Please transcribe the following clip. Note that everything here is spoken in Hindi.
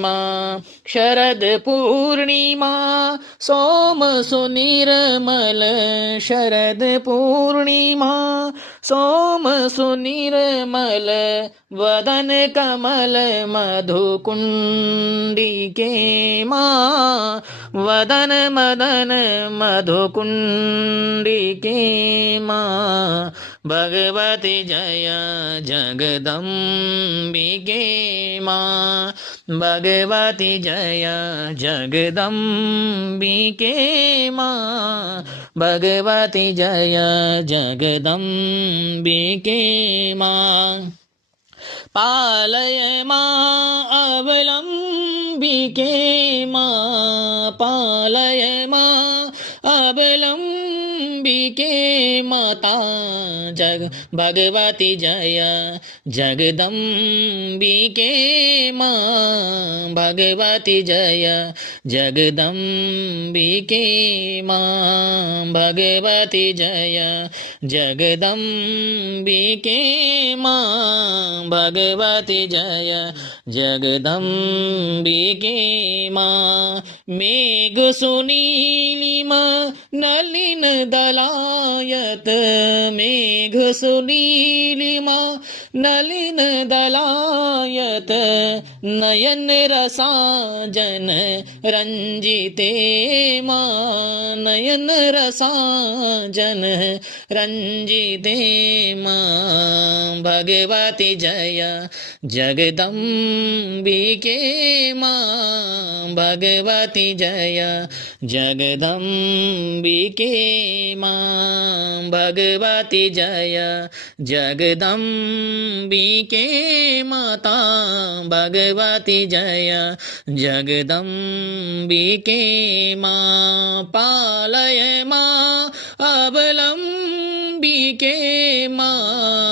माँ शरद पूर्णिमा सोम सुनिर्मल शरद पूर्णिमा सोम सुनिर्मल वदन कमल मधुकुंडिके माँ वदन मदन मधुकुंडिके माँ भगवती जय जगदम्बिके माँ भगवती जय जगदम्बिके माँ भगवती जय जगदम्बिके माँ पालय माँ अवलंबिके माँ पालय माँ अवलंबिके माता जग भगवती जय जगदम्बिके माँ भगवती जय जगदम्बिके माँ भगवती जय जगदम्बिके माँ भगवती जय जगदम्बिके माँ मेघ सुनीलिम नलिन दलायत मेघ सुनीलिमा नलिन दलायत नयन रसाजन रंजिते माँ नयन रसाजन रंजिते माँ भगवती जय जगदम्बिके माँ भगवती जय जगदम्बिके माँ भगवती जय जगदम्बिके माता भगवती जय जगदम्बिके माँ पालय माँ अवलंबिके माँ।